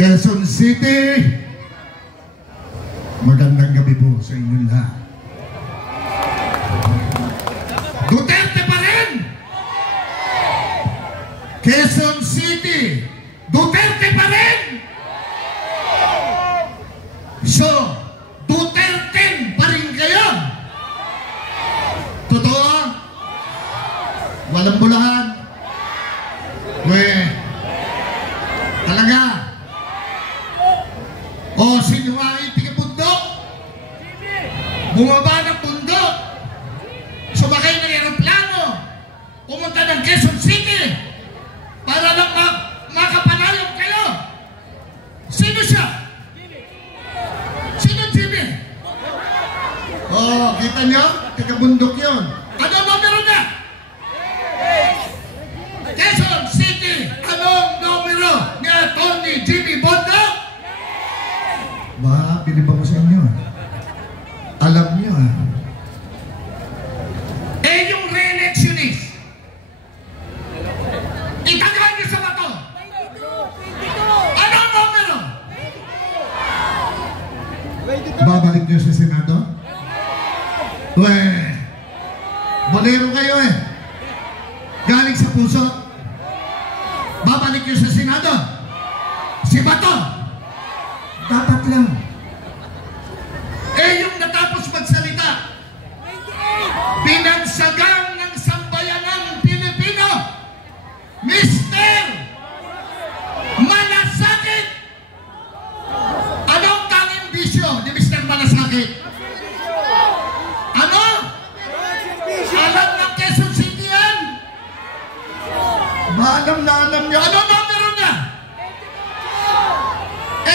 Quezon City, magandang gabi po sa inyong lahat. Duterte pa rin! Quezon City, Duterte pa rin! So, Duterte pa rin kayo! Totoo? Walang bulahan? Talaga? O, sinuwain tigabundok? Bumaba ng bundok? Sumakay ng aeroplano? Pumunta ng Quezon City? Para lang makapanayong kayo? Sino siya? Sino Jimmy? O, kita nyo? Tigabundok yun. Ano numero na? Quezon City, anong numero ni Atty. Jimmy Bondo? Ba, pinibang ko sa inyo. Alam nyo Eh, yung re-electionist, itagal nyo sa bato. Anong numero? Babalik nyo sa Senado? Bolero kayo galing sa puso. Babalik nyo sa Senado? Si Bato? Dapat lang. Yung natapos magsalita, pinagsagang ng sambayanang Pilipino, Mr. Malasakit. Anong tanging bisyo ni Mr. Malasakit? Ano? Alam ng Quezon City yan? Alam na alam nyo. Ano numero niya?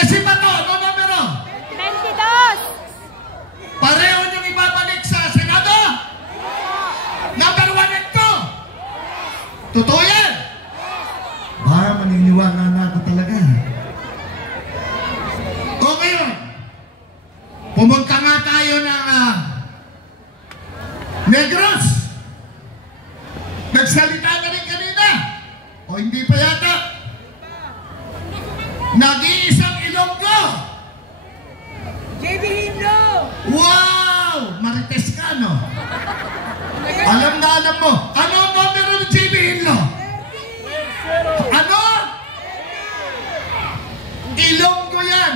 Si Bato, ano numero? 22. Pareho niyong ibabalik sa Senado? Number 1 and 2. Totoo yan? Maniniwala na ako talaga. O ngayon, pumunta nga tayo ng Negros. Nagsalita na rin kanina. O hindi pa yata? Nag-iisang Ilonggo. JB Hinlo. Wow! Marites ka, no? Alam na alam mo. Ano ang numero ni JB Hinlo? Ano? Ilonggo yan.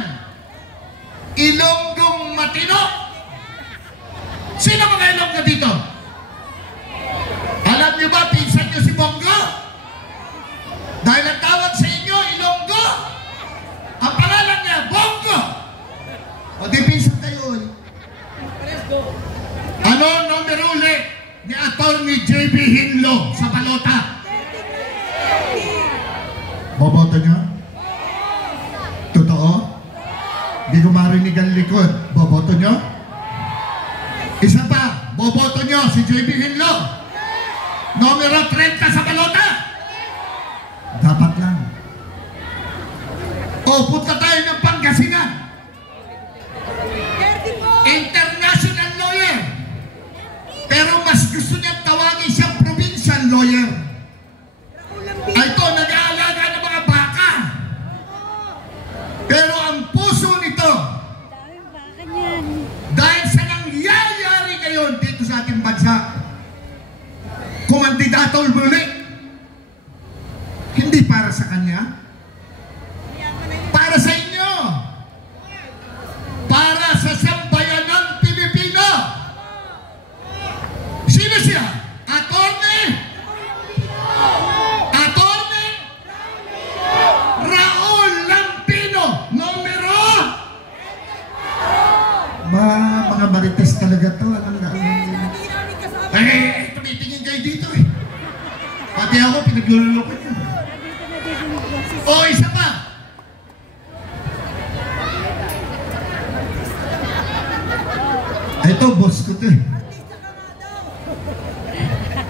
Ilonggong matino. Sino mga Ilonggo dito? Alam niyo ba, pinsan niyo si Bongo? Dahil ang tawag sa inyo, Ilonggo. Ang pangalan niya, Bongo. O di pinsan kayo. Ano numero ulit ni Atty. JB Hinlo sa balota? Boboto niyo? Totoo? Di ko marinig ang likod. Boboto niyo? Isa pa, boboto niyo si JB Hinlo? Numero 30 sa balota? Dapat lang. O, punta tayo ng Pangasinan. International lawyer. Pero mas gusto niya tawagin siyang provincial lawyer. Ito, nag-aalaga ng mga baka. Pero ang puso nito, dahil sa nangyayari ngayon dito sa ating bansa, kumandidato muli, hindi para sa kanya, para sa inyo, para sa sambayanang Pilipino. Sino siya? Atty. Raul Lampino, numero? Mga marites talaga to. Tumitingin kayo dito Pati ako, pinaglululoko niyo. O, isa pa. Ito, boss ko to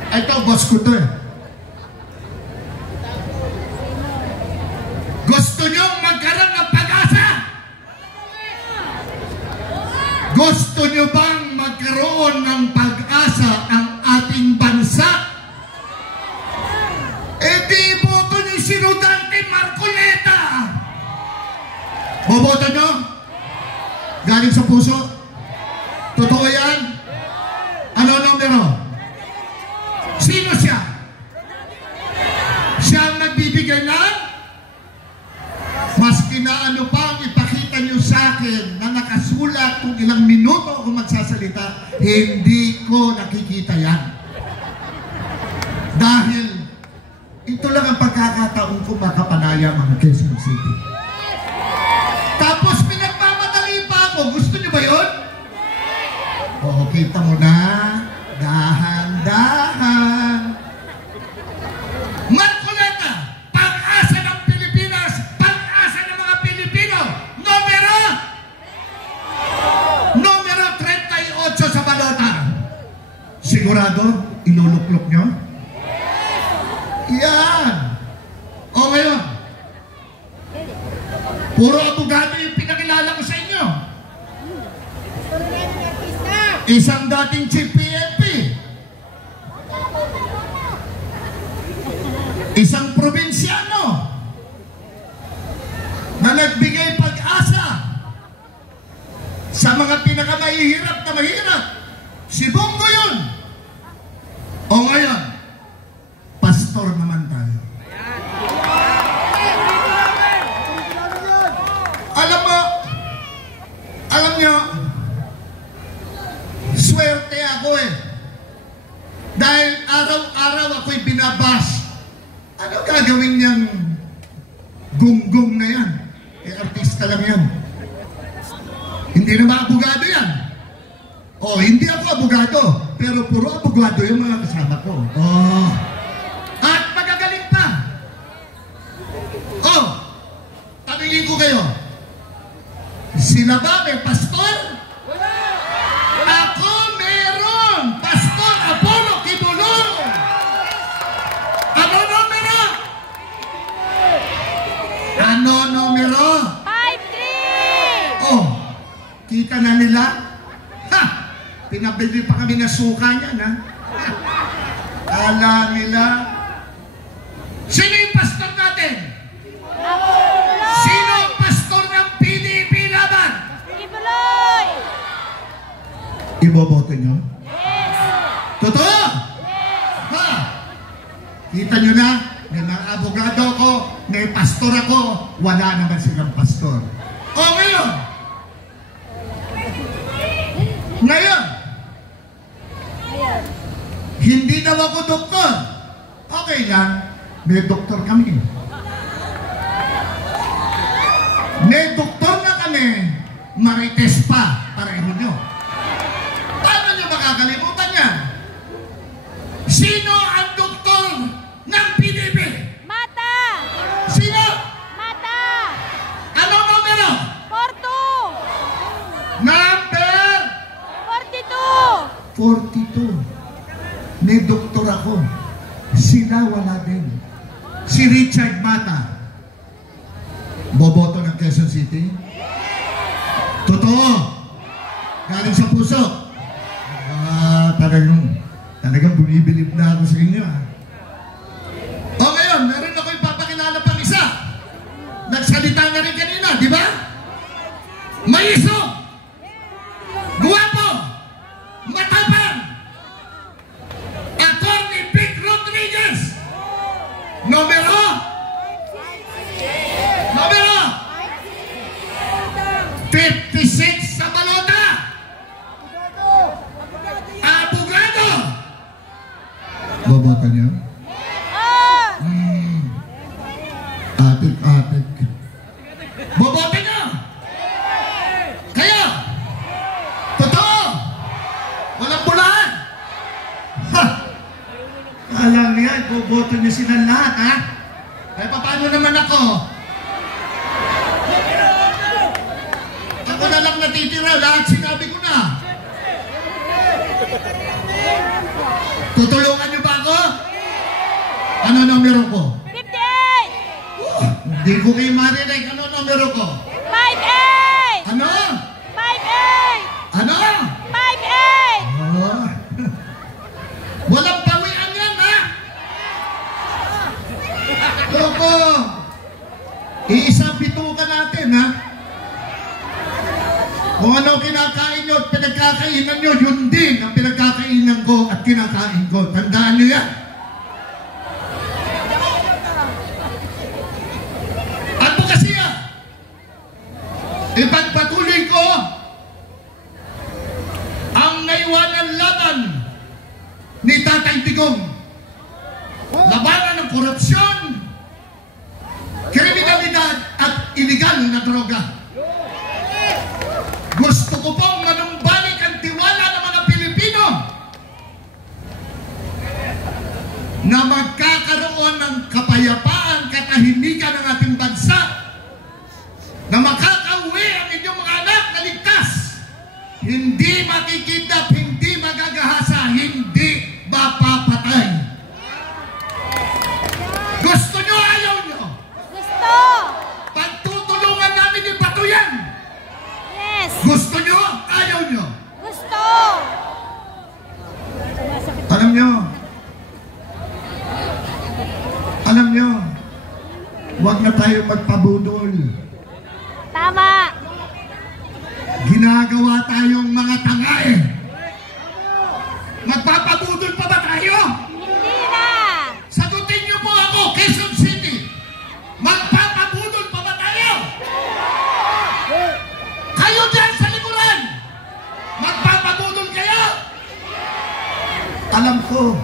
Ito, boss ko to Gusto nyo magkaroon ng pag-asa? Gusto nyo bang magkaroon ng pag-asa ang ating bansa? Di boto nyo si Rodante Marcoleta. Boboto nyo? Galing sa puso? Totoo yan? Ano numero? Sino siya? Siya ang nagbibigay ng? Maski na ano pa ang ipakita nyo sa akin na nakasulat kung ilang minuto ako magsasalita, hindi ko nakikita yan. Dahil ito lang ang pagkakataon ko makapanayam ang Quezon City. Tapos pinagmamadali pa ako. Gusto nyo ba yun? Oo, kita mo na. Dahan-dahan. Marcoleta, pag-asa ng Pilipinas, pag-asa ng mga Pilipino. Numero 38 sa balota. Sigurado, iluluklok nyo? Yan. O ngayon, puro abogado yung pinakilala ko sa inyo. Isang dating chief PNP. Isang probinsyano na nagbigay pag-asa sa mga pinakamahihirap na mahirap. Si Bongo yun. O ngayon, pastor naman tayo. Alam nyo, swerte ako eh. Dahil araw-araw ako'y binabas. Ano gagawin niyang gunggong na yan? Eh, artista lang yan. Hindi naman abogado yan. Oh, hindi ako abogado. Pero puro abogado yung mga kasama ko. Oh. At magagaling pa. Oh, tanungin ko kayo. Sila ba may pastor? Ako meron! Pastor Apollo Kibulong! Ano numero? Ano numero? 5-3! Oh, kita na nila? Ha! Pinabili pa kami na suka niyan, ha? Kala nila. Sino yung pastor natin? Sino ang pastor ng PDP laban? Kibuloy! Iboboto nyo? Yes! Totoo? Yes! Ha? Kita nyo na? May mga abogado ko, may pastor ako, wala naman silang pastor. O ngayon? Hindi daw ako doktor. Okay lang, may doktor kami. May doktor na kami, marites pa, pareho nyo. Paano nyo makakalimutan yan? Sino ang doktor ng PDP? Mata! Sino? Mata! Anong numero? 42! Number 42! 42. May doktor ako. Sila wala din. Si Richard Mata. Boboto ng Quezon City? Totoo. Galing sa puso. Talagang bumibilib na ako sa inyo. O ngayon, meron ako ipapakilala pang isa. Nagsalita na rin kanina, di ba? Maiso! Guwapo! Matapang! Attorney Vic Rodriguez! Numero 56 sa balota! Abogado! Boboto niyo? Atik-atik. Boboto niyo? Kayo? Totoo? Walang bulaan? Ha! Alam niya, boboto niyo silang lahat, ha? Eh, paano naman ako? Ako na lang natitira, lahat sinabi ko na. Tutulungan niyo ba ako? Ano numero ko? 58! Hindi ko kayo marinig. Ano numero ko? 58! Ano? 58! Ano? 58! Oh. Walang pawian yan, ha? Loko! Iisang bituka natin, ha? Kung ano kinakain nyo at pinagkakainan nyo, yun din ang pinagkakainan ko at kinakain ko. Tandaan nyo yan. Advokasya. Ipagpatuloy ko ang naiwanan laban ni Tatay Digong. Labanan ng korupsyon, kriminalidad at iligal na droga. Gusto ko pong manumbalik ang tiwala ng mga Pilipino na magkakaroon ng kapayapaan, katahimikan ng ating bansa, na makakauwi ang inyong mga anak na ligtas, hindi makikidnap, hindi magagahasa, hindi mapapatay. Gusto nyo, ayaw nyo? Gusto! Pagtutulungan namin yung bato yan. Yes! Gusto nyo, ayaw nyo? Gusto! Alam nyo, huwag na tayo magpabudol. Tama! Ginagawa tayong mga tanga eh. Magpapabudol pa ba tayo? Hindi na! Sagutin niyo po ako, Quezon City. Magpapabudol pa ba tayo? Kayo dyan sa likuran, magpapabudol kayo? Alam ko,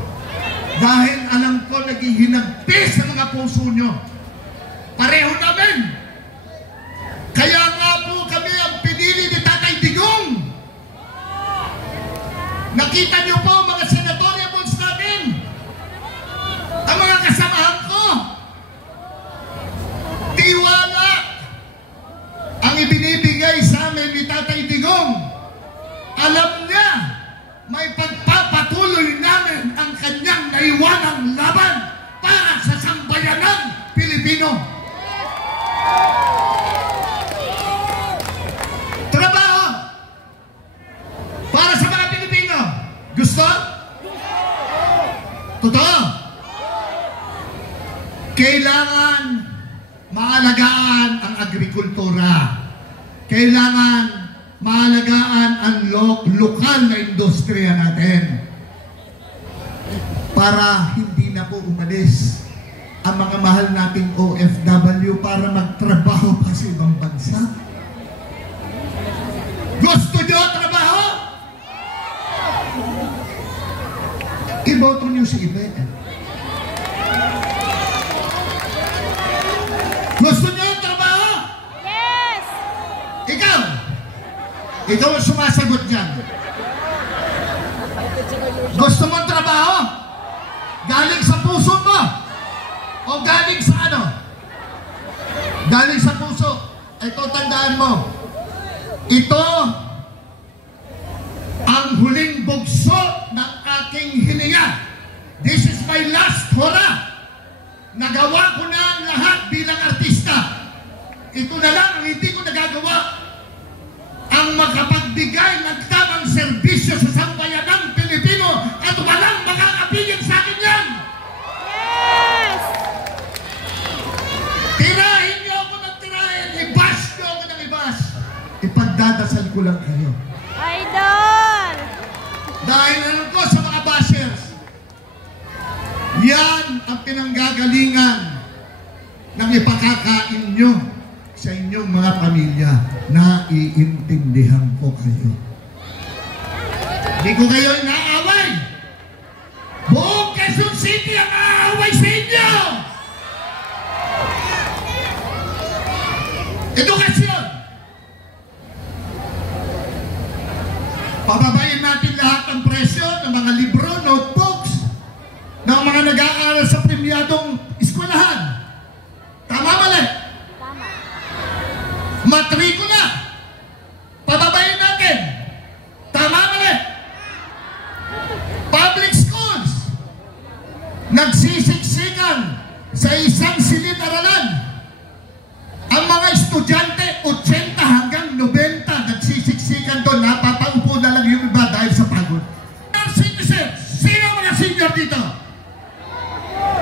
dahil alam ko naghihinagpis sa mga puso nyo. Pareho namin. Kaya nga po kami ang pinili ni Tatay Digong. Nakita niyo po mga senatoriables natin, ang mga kasamahan ko. Tiwala ang ibinibigay sa amin ni Tatay Digong. Alam niya, may pagpapatuloy namin ang kanyang naiwanang laban para sa sambayanang Pilipino. Trabaho para sa mga Pilipino. Gusto? Totoo? Kailangan maalagaan ang agrikultura. Kailangan maalagaan ang lokal na industriya natin para hindi na po umalis ang mga mahal nating OFW para magtrabaho pa sa ibang bansa. Gusto nyo trabaho? Iboto nyo si Ibe. Gusto nyo trabaho? Yes! Ikaw! Ikaw ang sumasagot dyan. Gusto mo trabaho? Galing sa puso mo? O galing sa ano? Galing sa puso. Ito, tandaan mo. Ito ang huling bugso ng aking hininga. This is my last hurrah. Nagawa ko na ang lahat bilang artista. Ito na lang ang hindi ko nagagawa. Ang makapagbigay ng tamang serbisyo sa sambayanang Pilipino at walang makakapigil sa akin yan. Yes! Tirahin niyo ako ng tirahin, i-bash niyo ako ng i-bash. Ipagdadasal ko lang kayo. Idol! Dahil alam ko sa mga bashers, yan ang pinanggagalingan ng ipakakain nyo sa inyong mga pamilya. Naiintindihan ko kayo. Hindi ko kayo inaaway. Buong Quezon City ang aaway sa inyo. Edukasyon. Pababayin natin lahat ng presyo ng mga libro, notebooks, ng mga nag-aaral sa premyadong eskwelahan. Tama mali? Tama. Matrikula. Pababayin natin. Tama mali? Public schools. Nagsisiksikan sa isang silid-aralan. Ang mga estudyante, 80 hanggang 90, nagsisiksikan doon. Napapaupo na lang yung iba dahil sa pagod. Citizen, sino mga senior dito?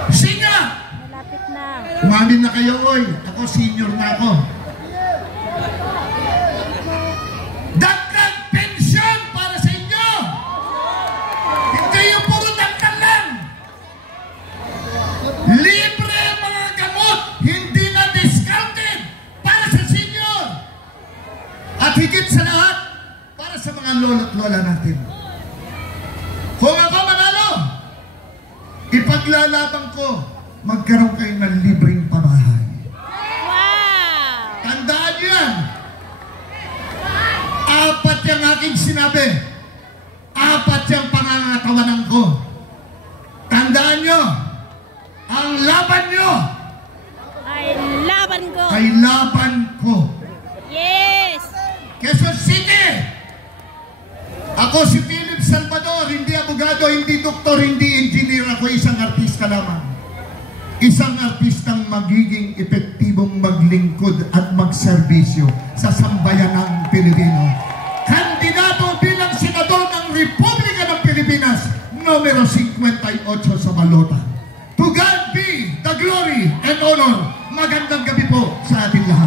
Senior! Malapit na. Umamin na kayo, oy. Ako, senior na ako. That ko, magkaroon kayo ng libreng pamahay. Wow! Tandaan niyo yan. 4 yung aking sinabi. 4 yung pangangatawanan ko. Tandaan niyo, ang laban niyo Ay, laban ko! ay laban ko. Yes! Quezon City! Ako si Philip Salvador, hindi abogado, hindi doktor, hindi engineer. Ako isang artista lamang. Isang artistang magiging epektibong maglingkod at magserbisyo sa sambayanang Pilipino. Kandidato bilang senador ng Republika ng Pilipinas, numero 58 sa balota. To God be the glory and honor. Magandang gabi po sa ating lahat.